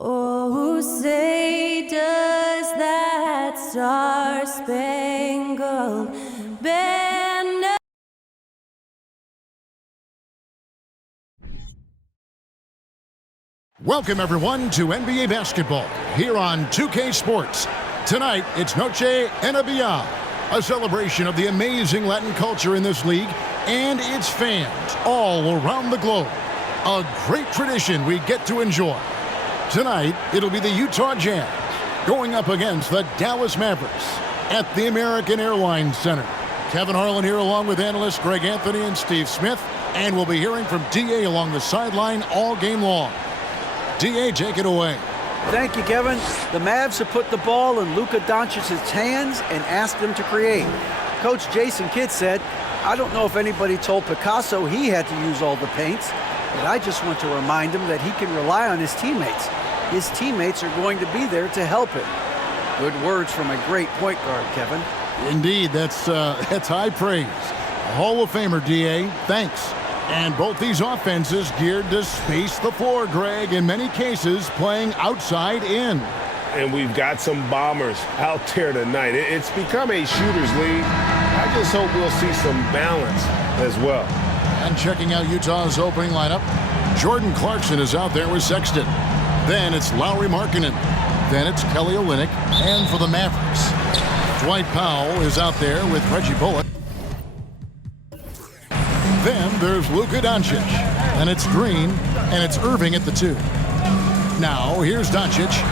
Oh, say does that star-spangled banner. Welcome, everyone, to NBA basketball here on 2K Sports. Tonight, it's Noche Enabia, a celebration of the amazing Latin culture in this league and its fans all around the globe. A great tradition we get to enjoy. Tonight, it'll be the Utah Jazz going up against the Dallas Mavericks at the American Airlines Center. Kevin Harlan here along with analysts Greg Anthony and Steve Smith, and we'll be hearing from D.A. along the sideline all game long. D.A., take it away. Thank you, Kevin. The Mavs have put the ball in Luka Doncic's hands and asked him to create. Coach Jason Kidd said, "I don't know if anybody told Picasso he had to use all the paints, but I just want to remind him that he can rely on his teammates. His teammates are going to be there to help him." Good words from a great point guard, Kevin. Indeed, that's high praise. A Hall of Famer, D.A., thanks. And both these offenses geared to space the floor, Greg, in many cases playing outside in. And we've got some bombers out there tonight. It's become a shooter's league. I just hope we'll see some balance as well. And checking out Utah's opening lineup, Jordan Clarkson is out there with Sexton. Then it's Lauri Markkanen. Then it's Kelly Olynyk. And for the Mavericks, Dwight Powell is out there with Reggie Bullock. Then there's Luka Doncic. And it's Green. And it's Irving at the 2. Now here's Doncic.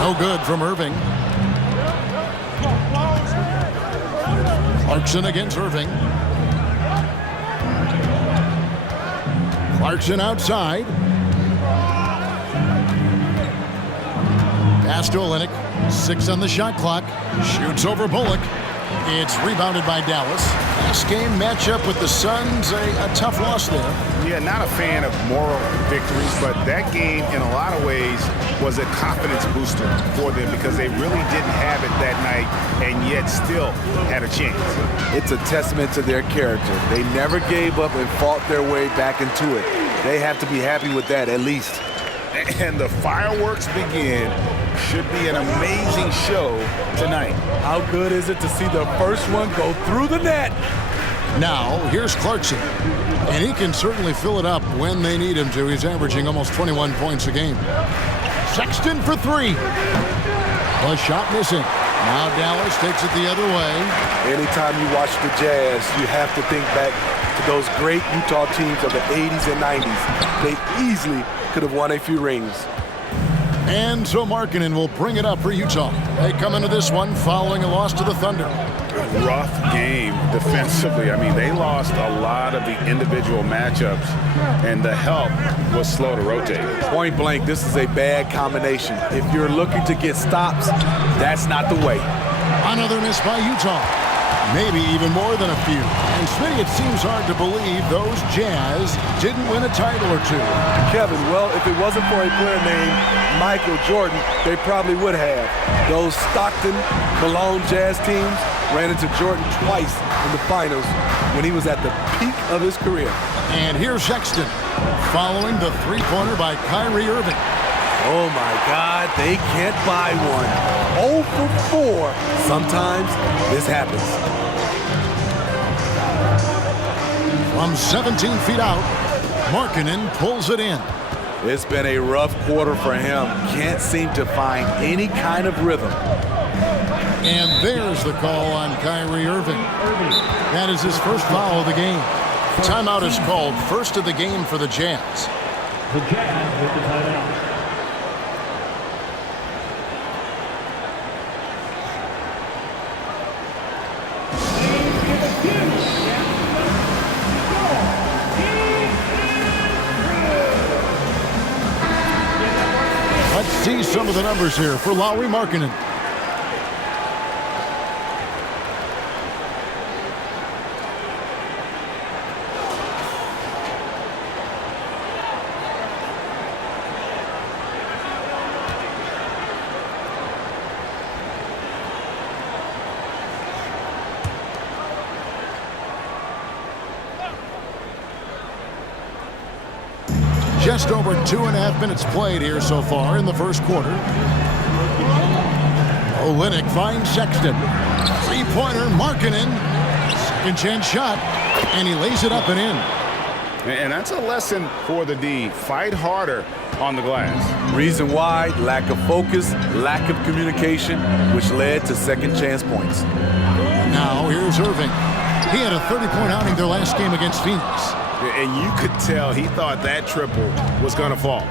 No good from Irving. Clarkson against Irving. Clarkson outside. Pass to Olynyk. 6 on the shot clock. Shoots over Bullock. It's rebounded by Dallas. Last game matchup with the Suns, a tough loss there. Yeah, not a fan of moral victories, but that game in a lot of ways was a confidence booster for them because they really didn't have it that night and yet still had a chance. It's a testament to their character. They never gave up and fought their way back into it. They have to be happy with that at least. And the fireworks begin. Should be an amazing show tonight. How good is it to see the first one go through the net? Now, here's Clarkson. And he can certainly fill it up when they need him to. He's averaging almost 21 points a game. Sexton for 3. The shot missing. Now Dallas takes it the other way. Anytime you watch the Jazz, you have to think back to those great Utah teams of the 80s and 90s. They easily could have won a few rings. And so Markkanen will bring it up for Utah. They come into this one following a loss to the Thunder. Rough game defensively. I mean, they lost a lot of the individual matchups, and the help was slow to rotate. Point blank, this is a bad combination. If you're looking to get stops, that's not the way. Another miss by Utah. Maybe even more than a few. And Smitty, it seems hard to believe those Jazz didn't win a title or two. Kevin, well, if it wasn't for a player named Michael Jordan, they probably would have. Those Stockton, Cologne Jazz teams ran into Jordan twice in the finals when he was at the peak of his career. And here's Sexton, following the three-pointer by Kyrie Irving. Oh, my God, they can't buy one. 0 for 4. Sometimes this happens. From 17 feet out, Markkanen pulls it in. It's been a rough quarter for him. Can't seem to find any kind of rhythm. And there's the call on Kyrie Irving. That is his first foul of the game. Timeout is called, first of the game for the Jazz. The Jazz with the timeout. Let's see some of the numbers here for Lauri Markkanen. Just over 2.5 minutes played here so far in the first quarter. Olynyk finds Sexton. Three-pointer, Markkanen. Second chance shot, and he lays it up and in. And that's a lesson for the D. Fight harder on the glass. Reason why, lack of focus, lack of communication, which led to second chance points. Now here's Irving. He had a 30-point outing their last game against Phoenix. And you could tell he thought that triple was going to fall.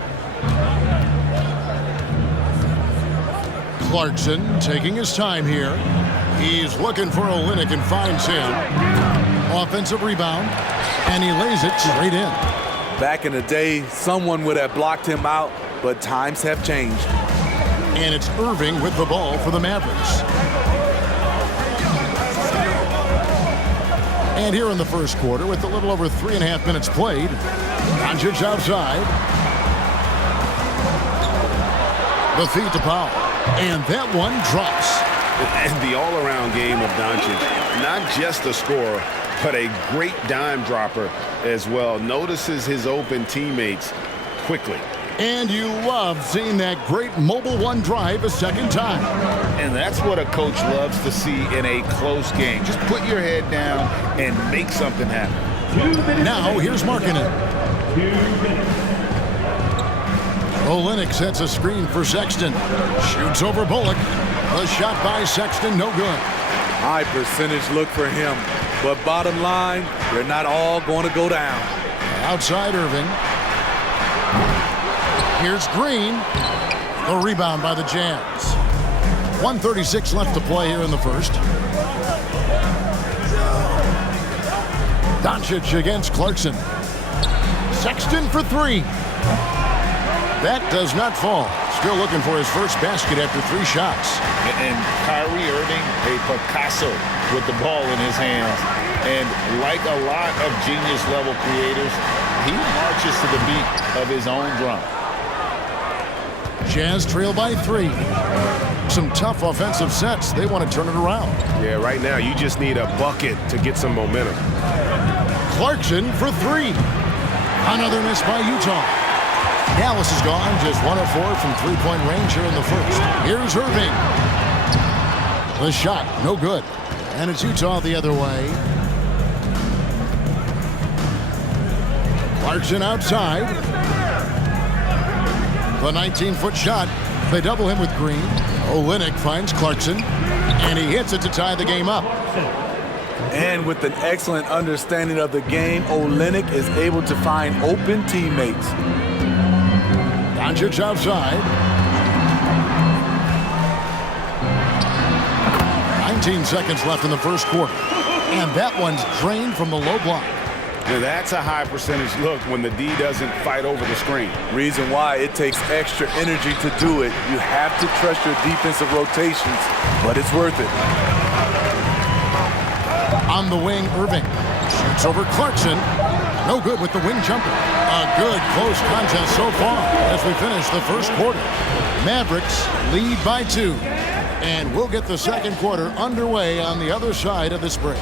Clarkson taking his time here. He's looking for Olynyk and finds him. Offensive rebound, and he lays it straight in. Back in the day, someone would have blocked him out, but times have changed. And it's Irving with the ball for the Mavericks. And here in the first quarter, with a little over 3.5 minutes played, Doncic outside. The feed to Powell. And that one drops. And the all-around game of Doncic, not just a scorer, but a great dime dropper as well. Notices his open teammates quickly. And you love seeing that great mobile one drive a second time. And that's what a coach loves to see in a close game. Just put your head down and make something happen. Now here's Markkanen. 2 minutes. Olynyk sets a screen for Sexton. Shoots over Bullock. A shot by Sexton, no good. High percentage look for him. But bottom line, they're not all going to go down. Outside Irving. Here's Green. The rebound by the Jazz. 1:36 left to play here in the first. Doncic against Clarkson. Sexton for three. That does not fall. Still looking for his first basket after 3 shots. And Kyrie Irving, a Picasso with the ball in his hands. And like a lot of genius-level creators, he marches to the beat of his own drum. Jazz trail by 3. Some tough offensive sets. They want to turn it around. Yeah, right now you just need a bucket to get some momentum. Clarkson for 3. Another miss by Utah. Dallas is gone, just 1 of 4 from three-point range here in the first. Here's Irving. The shot, no good. And it's Utah the other way. Clarkson outside. The 19-foot shot. They double him with Green. Olynyk finds Clarkson, and he hits it to tie the game up. And with an excellent understanding of the game, Olynyk is able to find open teammates. Doncic outside. 19 seconds left in the first quarter. And that one's drained from the low block. Now that's a high percentage look when the D doesn't fight over the screen. Reason why it takes extra energy to do it. You have to trust your defensive rotations, but it's worth it. On the wing, Irving. Shoots over Clarkson. No good with the wing jumper. A good close contest so far as we finish the first quarter. Mavericks lead by 2. And we'll get the second quarter underway on the other side of this break.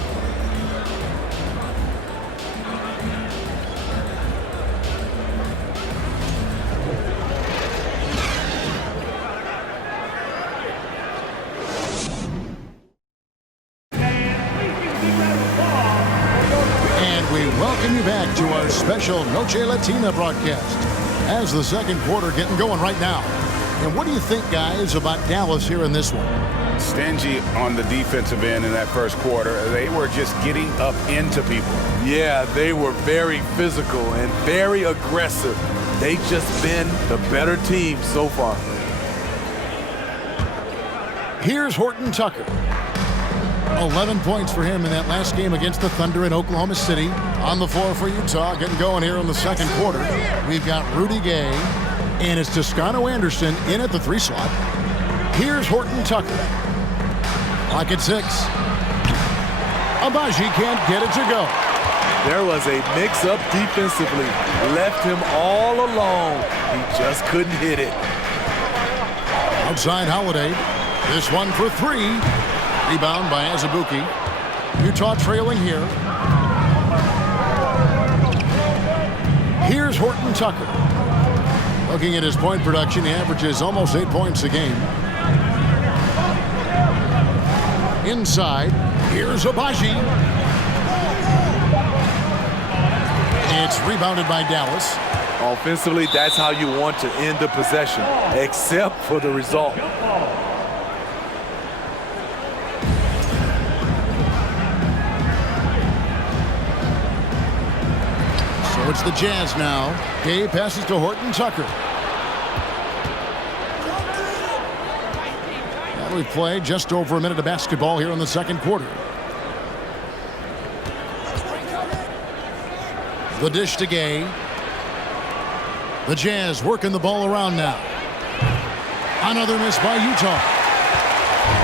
Welcome you back to our special Noche Latina broadcast as the second quarter getting going right now. And what do you think, guys, about Dallas here in this one? Stingy on the defensive end in that first quarter. They were just getting up into people. Yeah, they were very physical and very aggressive. They've just been the better team so far. Here's Horton Tucker. 11 points for him in that last game against the Thunder in Oklahoma City. On the floor for Utah, getting going here in the second quarter. We've got Rudy Gay, and it's Toscano Anderson in at the 3 slot. Here's Horton Tucker. Clock at 6. Abaji can't get it to go. There was a mix-up defensively. Left him all alone. He just couldn't hit it. Outside Holiday. This one for 3. Rebound by Azubuike. Utah trailing here. Here's Here's Horton Tucker. Looking at his point production, he averages almost 8 points a game. Inside, here's Abaji. It's rebounded by Dallas. Offensively, that's how you want to end the possession, except for the result. So it's the Jazz now. Gay passes to Horton Tucker. Now we've played just over a minute of basketball here in the second quarter. The dish to Gay. The Jazz working the ball around now. Another miss by Utah.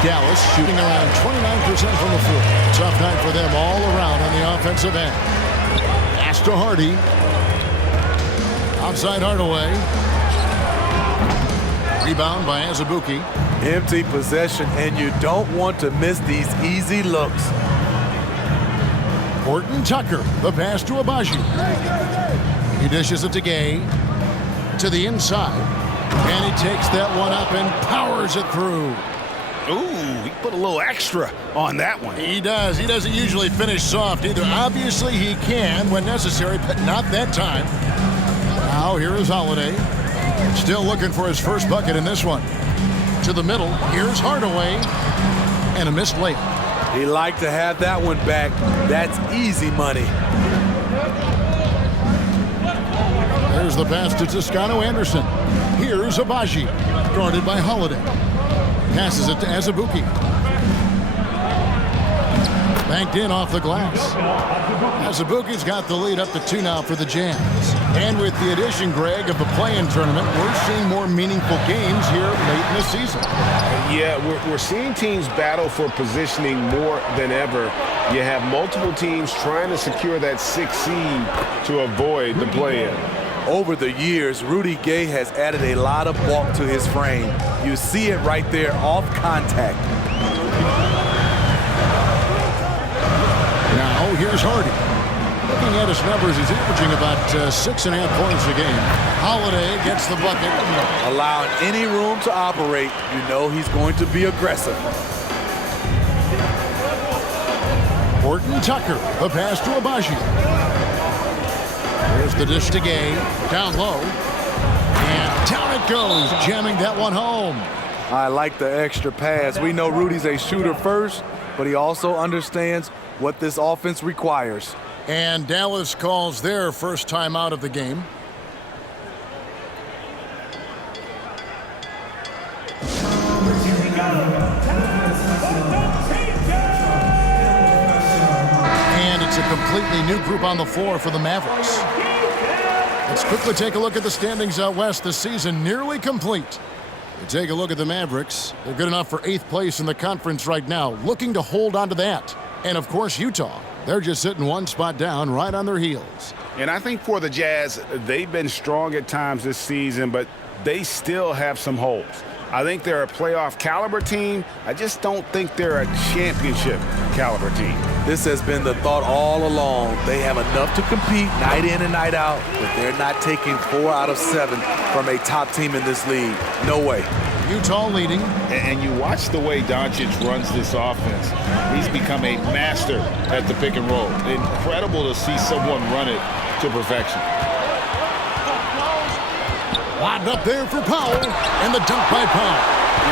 Dallas shooting around 29% from the floor. Tough night for them all around on the offensive end. Pass to Hardy. Outside Hardaway. Rebound by Azubuike. Empty possession, and you don't want to miss these easy looks. Horton Tucker, the pass to Abaji. He dishes it to Gay. To the inside. And he takes that one up and powers it through. Ooh, he put a little extra on that one. He does. He doesn't usually finish soft either. Obviously, he can when necessary, but not that time. Now, here is Holiday. Still looking for his first bucket in this one. To the middle. Here's Hardaway. And a missed layup. He liked to have that one back. That's easy money. There's the pass to Toscano Anderson. Here's Abaji. Guarded by Holiday. Passes it to Azubuike. Banked in off the glass. Azubuike's got the lead up to 2 now for the Jazz. And with the addition, Greg, of the play-in tournament, we're seeing more meaningful games here late in the season. Yeah, we're seeing teams battle for positioning more than ever. You have multiple teams trying to secure that 6th seed to avoid the play-in. Over the years, Rudy Gay has added a lot of bulk to his frame. You see it right there off contact. Now, here's Hardy. Looking at his numbers, he's averaging about 6.5 points a game. Holiday gets the bucket. Allowing any room to operate, you know he's going to be aggressive. Horton Tucker, the pass to Abaji. There's the dish to Gay, down low. And down it goes, jamming that one home. I like the extra pass. We know Rudy's a shooter first, but he also understands what this offense requires. And Dallas calls their first time out of the game. And it's a completely new group on the floor for the Mavericks. Let's quickly take a look at the standings out west this season, nearly complete. We take a look at the Mavericks. They're good enough for 8th place in the conference right now, looking to hold on to that. And, of course, Utah. They're just sitting one spot down right on their heels. And I think for the Jazz, they've been strong at times this season, but they still have some holes. I think they're a playoff caliber team. I just don't think they're a championship caliber team. This has been the thought all along. They have enough to compete night in and night out, but they're not taking 4 out of 7 from a top team in this league. No way. Utah leading. And you watch the way Doncic runs this offense. He's become a master at the pick and roll. Incredible to see someone run it to perfection. Lobbed up there for Powell, and the dunk by Powell.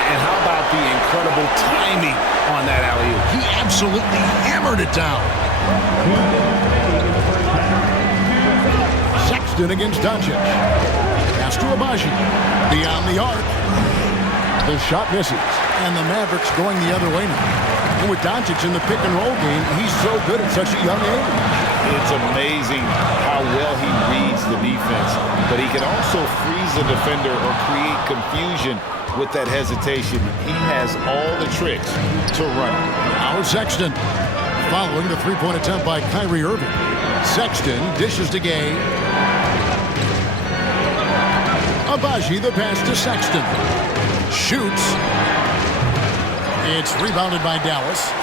And how about the incredible timing on that alley-oop? He absolutely hammered it down. Sexton against Doncic. Pass to Abaji. Beyond the arc. The shot misses. And the Mavericks going the other way now. And with Doncic in the pick-and-roll game, he's so good at such a young age. It's amazing how well he reads the defense, but he can also freeze a defender or create confusion with that hesitation. He has all the tricks to run it. Now Sexton, following the three-point attempt by Kyrie Irving. Sexton dishes to Gay. Abaji, the pass to Sexton. Shoots. It's rebounded by Dallas.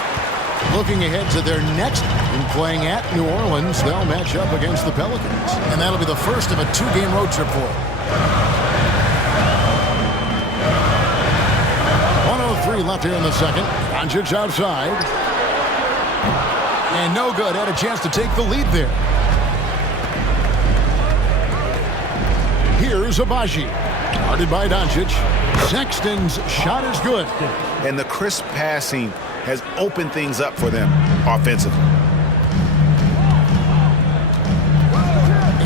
Looking ahead to their next game playing at New Orleans, they'll match up against the Pelicans. And that'll be the first of a 2-game road trip for them. 1:03 left here in the second. Doncic outside. And no good. Had a chance to take the lead there. Here's Abaji. Guarded by Doncic. Sexton's shot is good. And the crisp passing has opened things up for them offensively.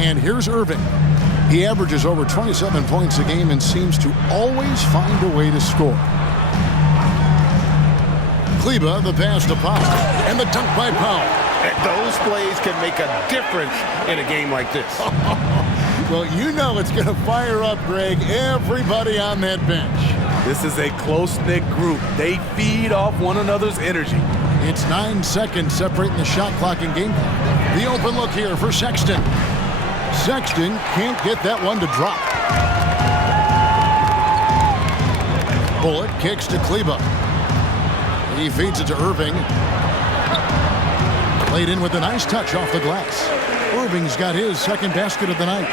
And here's Irving. He averages over 27 points a game and seems to always find a way to score. Kleba, the pass to Powell, and the dunk by Powell. Those plays can make a difference in a game like this. Well, you know it's going to fire up, Greg, everybody on that bench. This is a close-knit group. They feed off one another's energy. It's 9 seconds separating the shot clock and game clock. The open look here for Sexton. Sexton can't get that one to drop. Bullock kicks to Kleba. He feeds it to Irving. Played in with a nice touch off the glass. Irving's got his second basket of the night.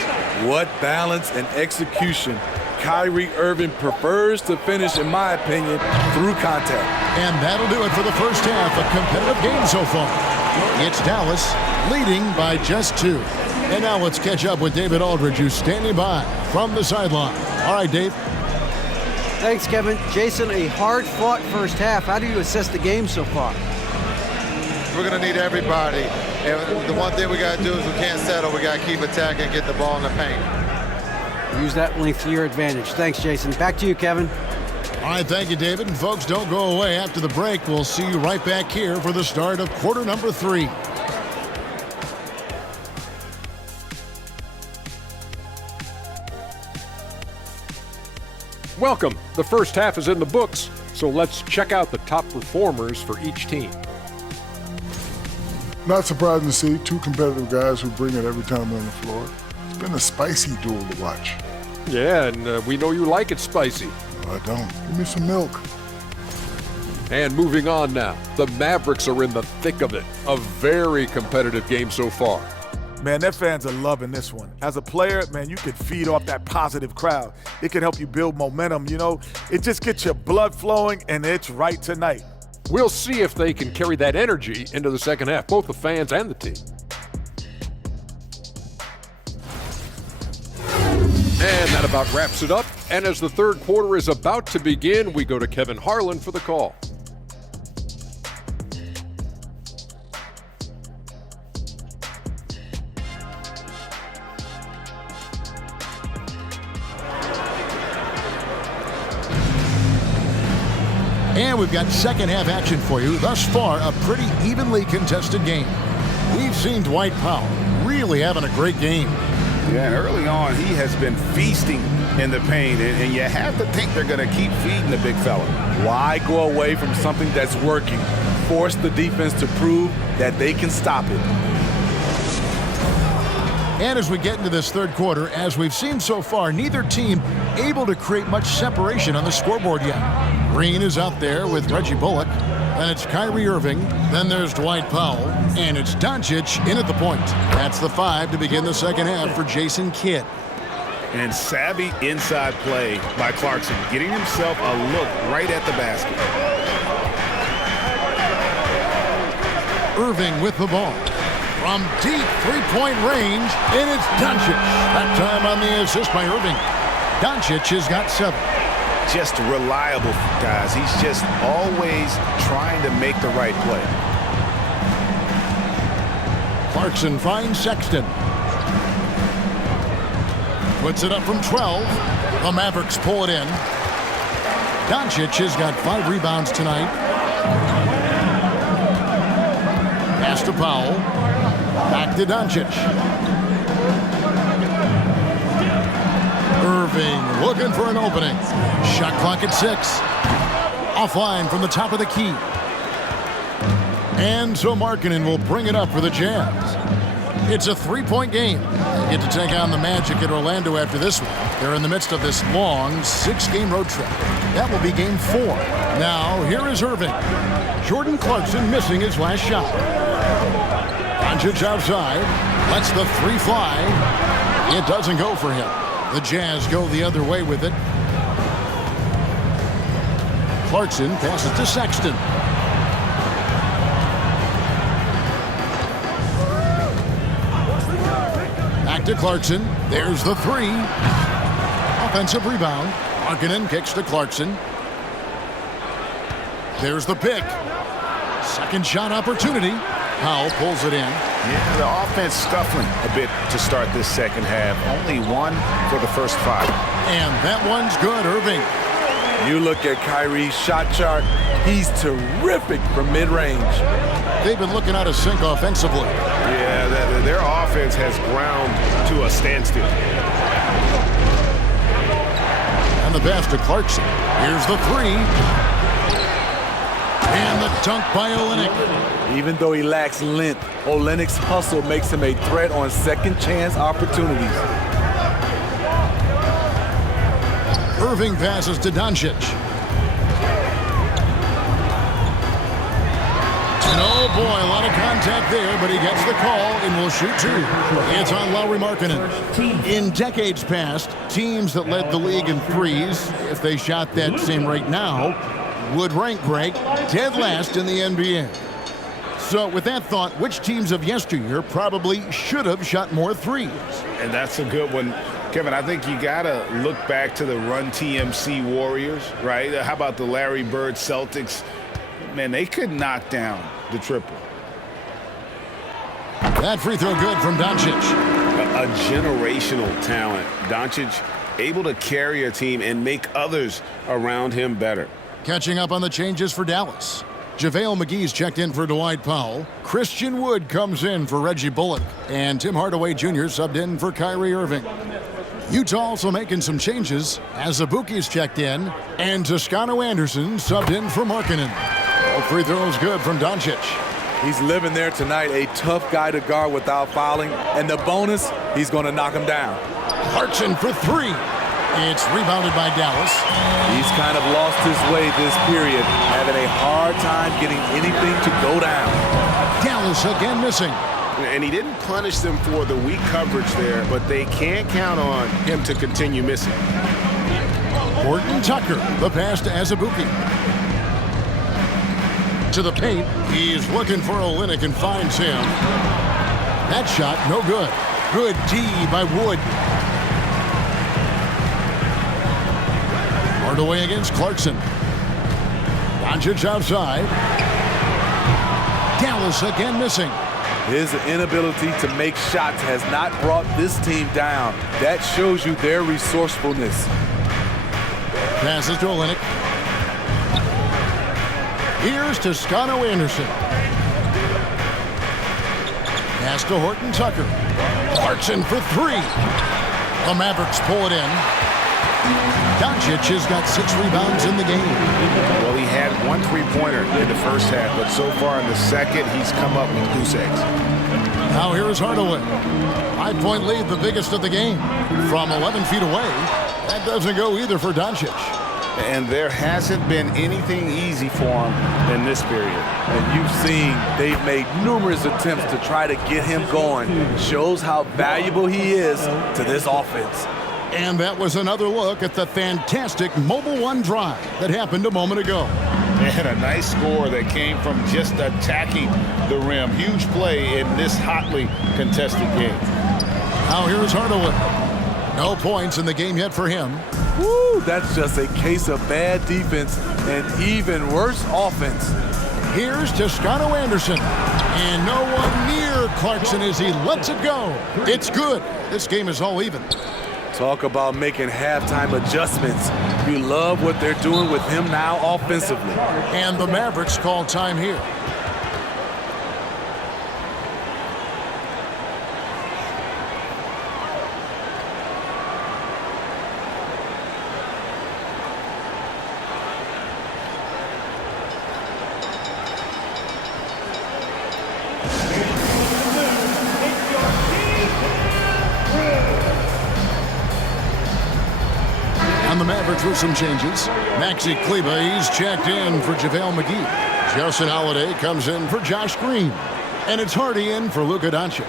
What balance and execution. Kyrie Irving prefers to finish, in my opinion, through contact. And that'll do it for the first half. A competitive game so far. It's Dallas leading by just 2. And now let's catch up with David Aldridge, who's standing by from the sideline. All right, Dave. Thanks, Kevin. Jason, a hard-fought first half. How do you assess the game so far? We're going to need everybody. And the one thing we got to do is we can't settle. We got to keep attacking and get the ball in the paint. Use that length to your advantage. Thanks, Jason. Back to you, Kevin. All right, thank you, David. And folks, don't go away. After the break, we'll see you right back here for the start of quarter number 3. Welcome. The first half is in the books, so let's check out the top performers for each team. Not surprising to see 2 competitive guys who bring it every time they're on the floor. It's been a spicy duel to watch. Yeah, and we know you like it spicy. No, I don't. Give me some milk. And moving on now, the Mavericks are in the thick of it. A very competitive game so far. Man, their fans are loving this one. As a player, man, you can feed off that positive crowd. It can help you build momentum, you know. It just gets your blood flowing, and it's right tonight. We'll see if they can carry that energy into the second half, both the fans and the team. And that about wraps it up. And as the third quarter is about to begin, we go to Kevin Harlan for the call. And we've got second half action for you. Thus far, a pretty evenly contested game. We've seen Dwight Powell really having a great game. Yeah, and early on, he has been feasting in the paint, and you have to think they're going to keep feeding the big fella. Why go away from something that's working? Force the defense to prove that they can stop it. And as we get into this third quarter, as we've seen so far, neither team able to create much separation on the scoreboard yet. Green is out there with Reggie Bullock. Then it's Kyrie Irving. Then there's Dwight Powell. And it's Doncic in at the point. That's the 5 to begin the second half for Jason Kidd. And savvy inside play by Clarkson, getting himself a look right at the basket. Irving with the ball. From deep three-point range, and it's Doncic. That time on the assist by Irving. Doncic has got 7. Just reliable, guys. He's just always trying to make the right play. Clarkson finds Sexton. Puts it up from 12. The Mavericks pull it in. Doncic has got 5 rebounds tonight. Pass to Powell. Back to Doncic. Irving looking for an opening. Shot clock at 6. Offline from the top of the key. And so Markkanen will bring it up for the Jazz. It's a 3-point game. They get to take on the Magic at Orlando after this one. They're in the midst of this long 6-game road trip. That will be game 4. Now, here is Irving. Jordan Clarkson missing his last shot. Doncic outside. Lets the 3 fly. It doesn't go for him. The Jazz go the other way with it. Clarkson passes to Sexton. Back to Clarkson. There's the 3. Offensive rebound. Markkanen kicks to Clarkson. There's the pick. Second shot opportunity. Powell pulls it in. Yeah, the offense scuffling a bit to start this second half. Only 1 for the first 5. And that one's good, Irving. You look at Kyrie's shot chart, he's terrific from mid-range. They've been looking out of sync offensively. Yeah, their offense has ground to a standstill. And the pass to Clarkson. Here's the 3. And the dunk by Olynyk. Even though he lacks length, Olynyk's hustle makes him a threat on second chance opportunities. Irving passes to Doncic. And oh boy, a lot of contact there, but he gets the call and will shoot 2. It's on Lauri Markkanen. In decades past, teams that led the league in threes, if they shot that same rate now, would rank break dead last in the NBA. So with that thought, which teams of yesteryear probably should have shot more threes? And that's a good one. Kevin, I think you got to look back to the Run TMC Warriors, right? How about the Larry Bird Celtics? Man, they could knock down the triple. That free throw good from Doncic. A generational talent. Doncic able to carry a team and make others around him better. Catching up on the changes for Dallas. JaVale McGee's checked in for Dwight Powell. Christian Wood comes in for Reggie Bullock. And Tim Hardaway Jr. subbed in for Kyrie Irving. Utah also making some changes. Azubuike's checked in. And Toscano Anderson subbed in for Markkanen. All free throws good from Doncic. He's living there tonight, a tough guy to guard without fouling. And the bonus, he's going to knock him down. Clarkson for 3. It's rebounded by Dallas. He's kind of lost his way this period, having a hard time getting anything to go down. Dallas again missing. And he didn't punish them for the weak coverage there, but they can't count on him to continue missing. Horton Tucker, the pass to Azubuike. To the paint, he's looking for Olynyk and finds him. That shot, no good. Good D by Wood. Hardaway against Clarkson. Doncic outside. Dallas again missing. His inability to make shots has not brought this team down. That shows you their resourcefulness. Passes to Olynyk. Here's Toscano Anderson. Pass to Horton Tucker. Clarkson for 3. The Mavericks pull it in. Doncic has got 6 rebounds in the game. Well, he had 1 3-pointer in the first half, but so far in the second, he's come up with goose eggs. Now here is Hardaway. 5-point lead, the biggest of the game. From 11 feet away, that doesn't go either for Doncic. And there hasn't been anything easy for him in this period. And you've seen they've made numerous attempts to try to get him going. Shows how valuable he is to this offense. And that was another look at the fantastic Mobile One drive that happened a moment ago. And a nice score that came from just attacking the rim. Huge play in this hotly contested game. Now here's Hardaway. No points in the game yet for him. Woo, that's just a case of bad defense and even worse offense. Here's Toscano Anderson. And no one near Clarkson as he lets it go. It's good. This game is all even. Talk about making halftime adjustments. You love what they're doing with him now offensively. And the Mavericks call time here. And the Mavericks with some changes. Maxi Kleba, he's checked in for JaVale McGee. Justin Holiday comes in for Josh Green. And it's Hardy in for Luka Doncic.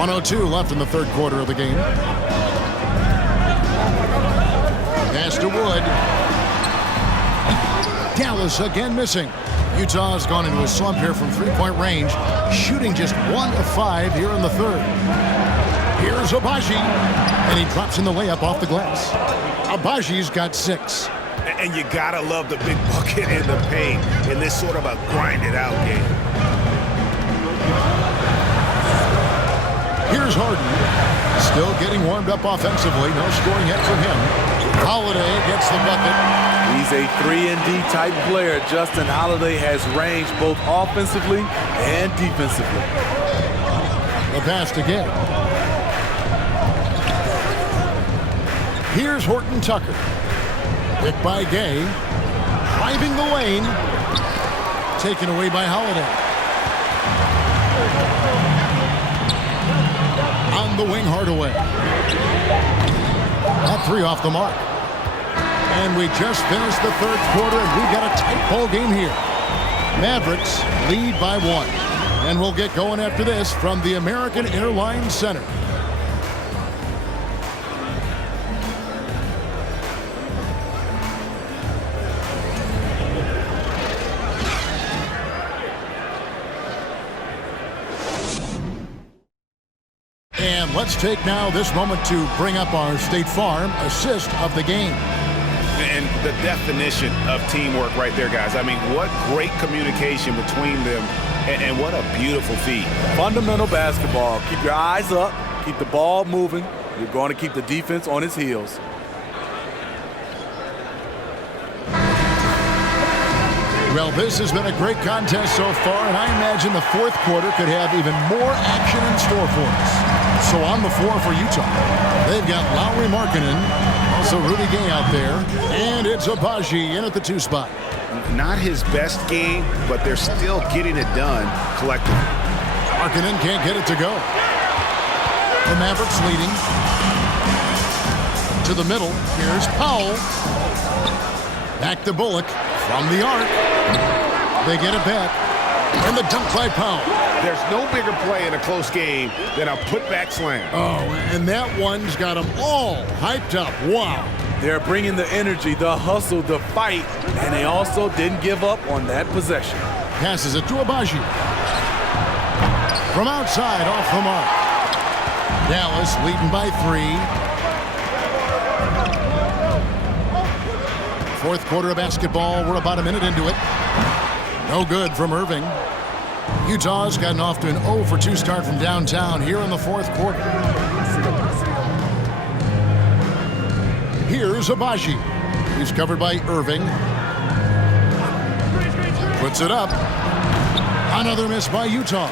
.102 left in the third quarter of the game. Pass to Wood. Dallas again missing. Utah has gone into a slump here from three-point range, shooting just 1 of 5 here in the third. Here's Abaji, and he drops in the layup off the glass. Abaji's got 6. And you gotta love the big bucket in the paint in this sort of a grinded-out game. Here's Harden, still getting warmed up offensively. No scoring yet from him. Holiday gets the bucket. He's a 3-and-D type player. Justin Holiday has range both offensively and defensively. The pass to Gay. Here's Horton Tucker. Picked by Gay. Driving the lane. Taken away by Holiday. On the wing, Hardaway. That 3 off the mark. And we just finished the third quarter, and we've got a tight ball game here. Mavericks lead by 1. And we'll get going after this from the American Airlines Center. And let's take now this moment to bring up our State Farm assist of the game. And the definition of teamwork right there, guys. I mean, what great communication between them, and what a beautiful feat. Fundamental basketball. Keep your eyes up. Keep the ball moving. You're going to keep the defense on its heels. Well, this has been a great contest so far, and I imagine the fourth quarter could have even more action in store for us. So on the floor for Utah, they've got Lauri Markkanen, also Rudy Gay out there, and it's Abaji in at the 2 spot. Not his best game, but they're still getting it done collectively. Markkanen can't get it to go. The Mavericks leading. To the middle, here's Powell. Back to Bullock from the arc. They get it back. And the dunk by Powell. There's no bigger play in a close game than a putback slam. Oh, and that one's got them all hyped up. Wow. They're bringing the energy, the hustle, the fight, and they also didn't give up on that possession. Passes it to Abaji. From outside, off the mark. Dallas leading by 3. Fourth quarter of basketball. We're about a minute into it. No good from Irving. Utah's gotten off to an 0-for-2 start from downtown here in the fourth quarter. Here's Abaji. He's covered by Irving. Puts it up. Another miss by Utah.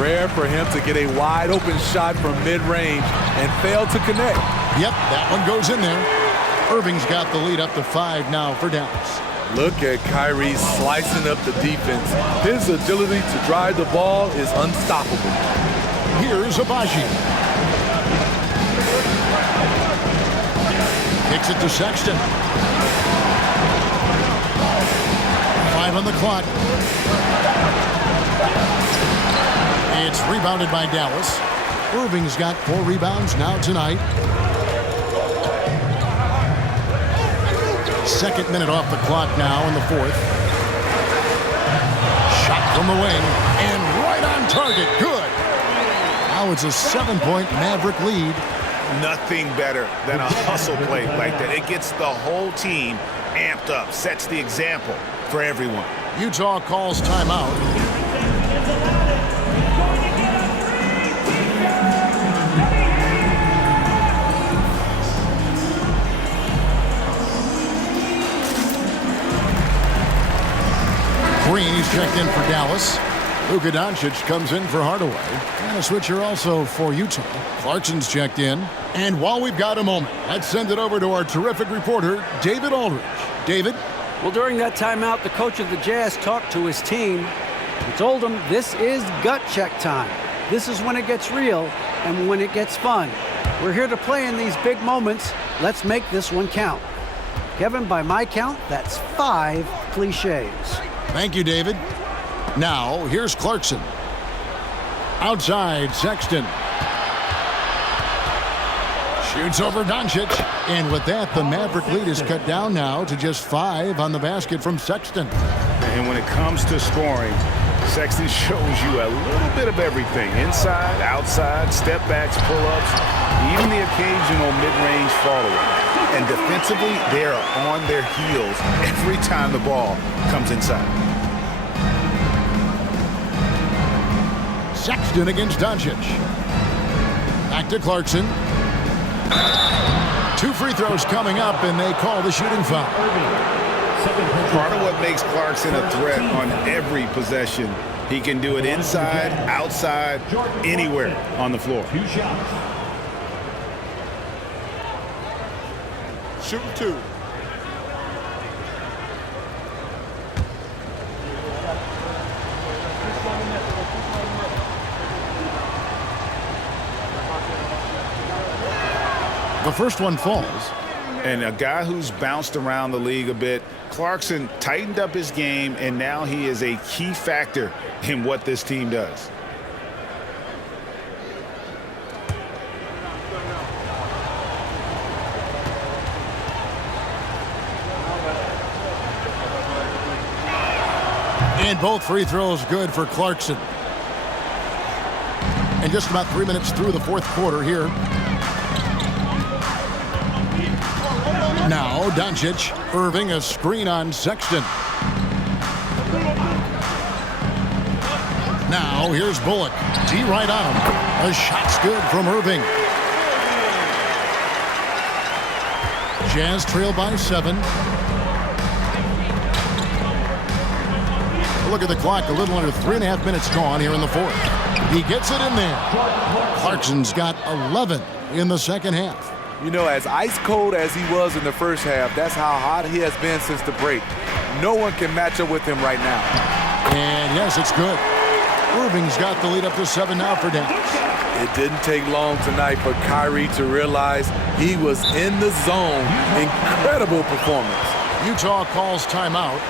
Rare for him to get a wide open shot from mid-range and fail to connect. Yep, that one goes in there. Irving's got the lead up to 5 now for Dallas. Look at Kyrie slicing up the defense. His agility to drive the ball is unstoppable. Here's Abaji. Kicks it to Sexton. 5 on the clock. It's rebounded by Dallas. Irving's got 4 rebounds now tonight. Second minute off the clock now in the fourth. Shot from the wing and right on target. Good. Now it's a 7-point Maverick lead. Nothing better than a hustle play like that. It gets the whole team amped up, sets the example for everyone. Utah calls timeout. Green, he's checked in for Dallas. Luka Doncic comes in for Hardaway. And a switcher also for Utah. Clarkson's checked in. And while we've got a moment, let's send it over to our terrific reporter, David Aldridge. David? Well, during that timeout, the coach of the Jazz talked to his team. He told them this is gut check time. This is when it gets real and when it gets fun. We're here to play in these big moments. Let's make this one count. Kevin, by my count, that's 5 cliches. Thank you, David. Now, here's Clarkson. Outside, Sexton. Shoots over Doncic. And with that, the Maverick lead is cut down now to just 5 on the basket from Sexton. And when it comes to scoring, Sexton shows you a little bit of everything. Inside, outside, step backs, pull-ups, even the occasional mid-range follow-up. And defensively, they are on their heels every time the ball comes inside. Sexton against Doncic. Back to Clarkson. 2 free throws coming up, and they call the shooting foul. Part of what makes Clarkson a threat on every possession, he can do it inside, outside, anywhere on the floor. 2 shots. Shooting 2. The first one falls. And a guy who's bounced around the league a bit, Clarkson tightened up his game, and now he is a key factor in what this team does. And both free throws good for Clarkson. And just about 3 minutes through the fourth quarter here. Now Doncic, Irving, a screen on Sexton. Now here's Bullock. D right on him. A shot's good from Irving. Jazz trail by 7. Look at the clock, a little under 3.5 minutes gone here in the fourth. He gets it in there. Clarkson's got 11 in the second half. You know, as ice cold as he was in the first half, that's how hot he has been since the break. No one can match up with him right now. And yes, it's good. Irving's got the lead up to 7 now for Dallas. It didn't take long tonight for Kyrie to realize he was in the zone. Incredible performance. Utah calls timeout.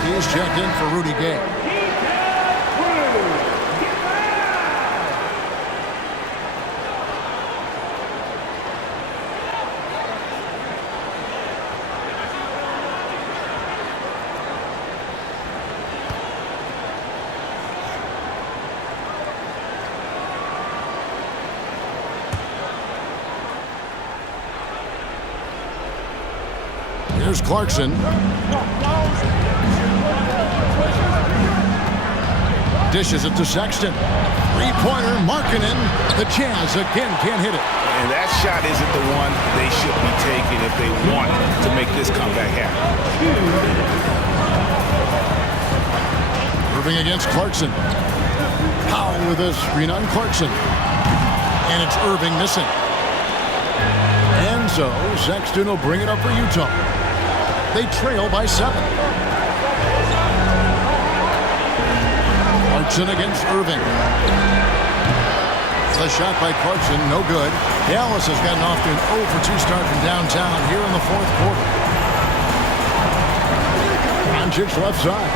He's checked in for Rudy Gay. Here's Clarkson. Dishes it to Sexton. Three-pointer, Markkanen. The Jazz again can't hit it. And that shot isn't the one they should be taking if they want to make this comeback happen. Irving against Clarkson. Powell with a screen on Clarkson. And it's Irving missing. And so Sexton will bring it up for Utah. They trail by 7. Clarkson against Irving. The shot by Clarkson, no good. Dallas has gotten off to an 0-for-2 start from downtown here in the fourth quarter. Doncic left side.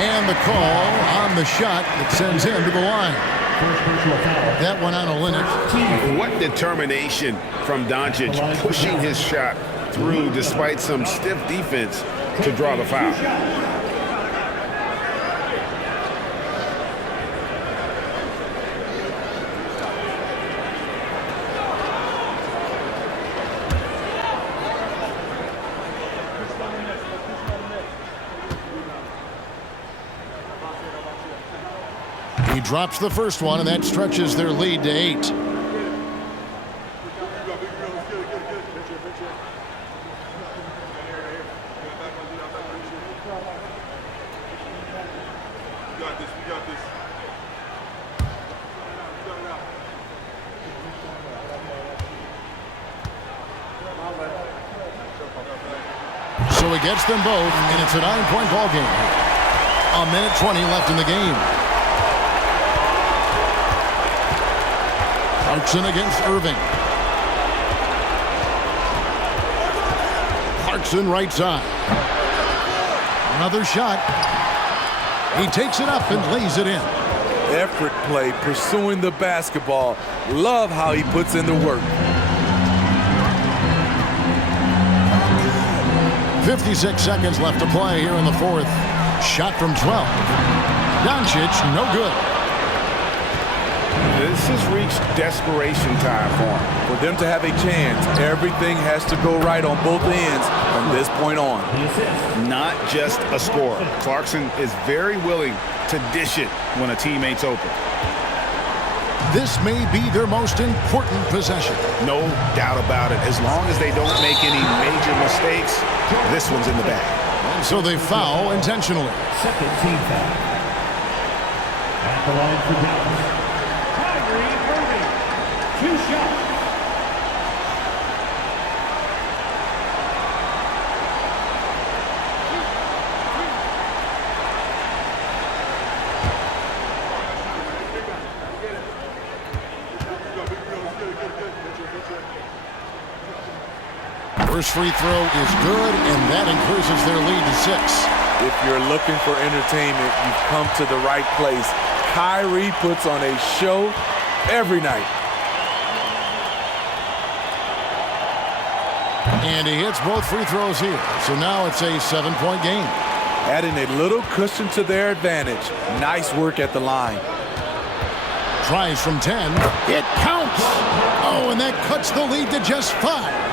And the call on the shot that sends him to the line. That one on Olynyk. What determination from Doncic, pushing his shot through despite some stiff defense to draw the foul. He drops the first one, and that stretches their lead to 8. So he gets them both, and it's a 9-point ball game. A minute 20 left in the game. Clarkson against Irving. Clarkson right side. Another shot. He takes it up and lays it in. Effort play, pursuing the basketball. Love how he puts in the work. 56 seconds left to play here in the fourth. Shot from 12. Doncic, no good. This has reached desperation time for him. For them to have a chance, everything has to go right on both ends from this point on. Not just a scorer. Clarkson is very willing to dish it when a teammate's open. This may be their most important possession. No doubt about it. As long as they don't make any major mistakes, this one's in the bag. And so they foul intentionally. Second team foul. At the line for Dallas. Kyrie Irving. 2 shots. First free throw is good, and that increases their lead to 6. If you're looking for entertainment, you've come to the right place. Kyrie puts on a show every night. And he hits both free throws here. So now it's a 7-point game. Adding a little cushion to their advantage. Nice work at the line. Tries from 10. It counts. Oh, and that cuts the lead to just 5.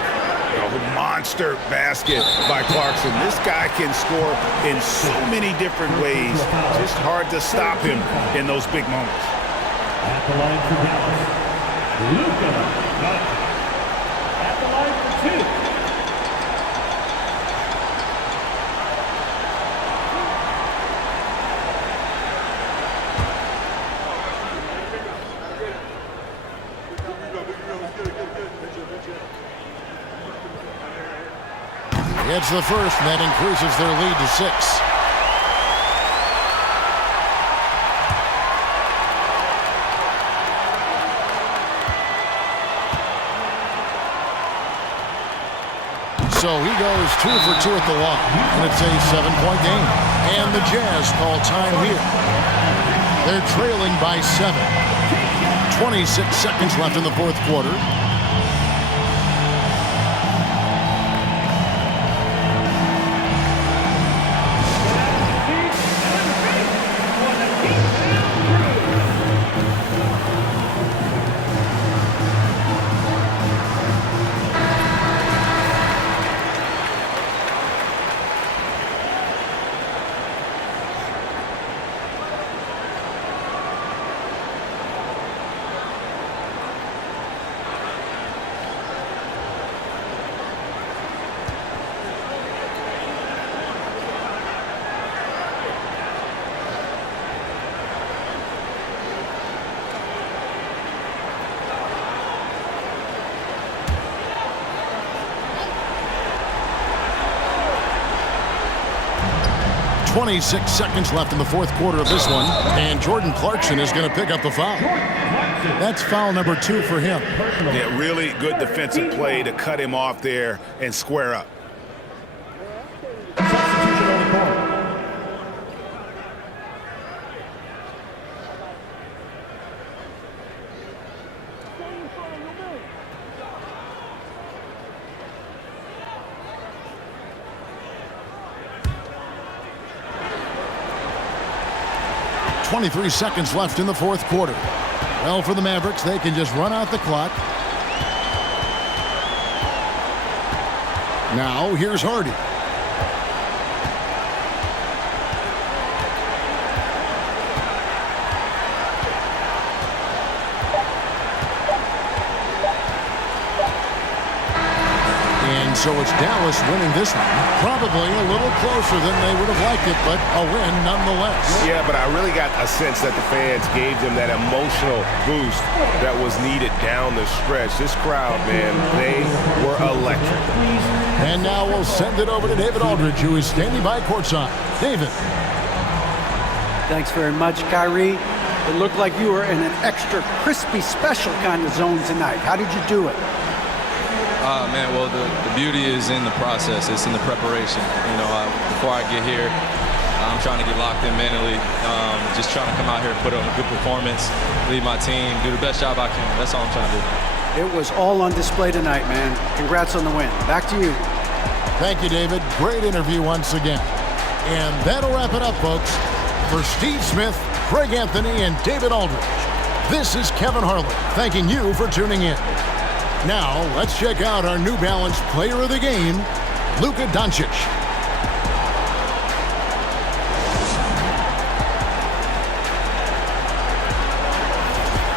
Monster basket by Clarkson. This guy can score in so many different ways. Just hard to stop him in those big moments. At the line for Dallas, Luka Doncic. At the line for 2. It's the first, and that increases their lead to 6. So he goes 2 for 2 at the line, and it's a 7-point game. And the Jazz call time here. They're trailing by 7. 26 seconds left in the fourth quarter. .26 seconds left in the fourth quarter of this one, and Jordan Clarkson is going to pick up the foul. That's foul number 2 for him. Yeah, really good defensive play to cut him off there and square up. Substitution on the court. 23 seconds left in the fourth quarter. Well, for the Mavericks, they can just run out the clock. Now, here's Hardy. So it's Dallas winning this one. Probably a little closer than they would have liked it, but a win nonetheless. Yeah, but I really got a sense that the fans gave them that emotional boost that was needed down the stretch. This crowd, man, they were electric. And now we'll send it over to David Aldridge, who is standing by courtside. David. Thanks very much, Kyrie. It looked like you were in an extra crispy special kind of zone tonight. How did you do it? Man, well, the beauty is in the process. It's in the preparation. You know, before I get here, I'm trying to get locked in mentally. Just trying to come out here and put on a good performance, lead my team, do the best job I can. That's all I'm trying to do. It was all on display tonight, man. Congrats on the win. Back to you. Thank you, David. Great interview once again. And that'll wrap it up, folks. For Steve Smith, Craig Anthony, and David Aldridge, this is Kevin Harlan thanking you for tuning in. Now, let's check out our New Balance player of the game, Luka Doncic.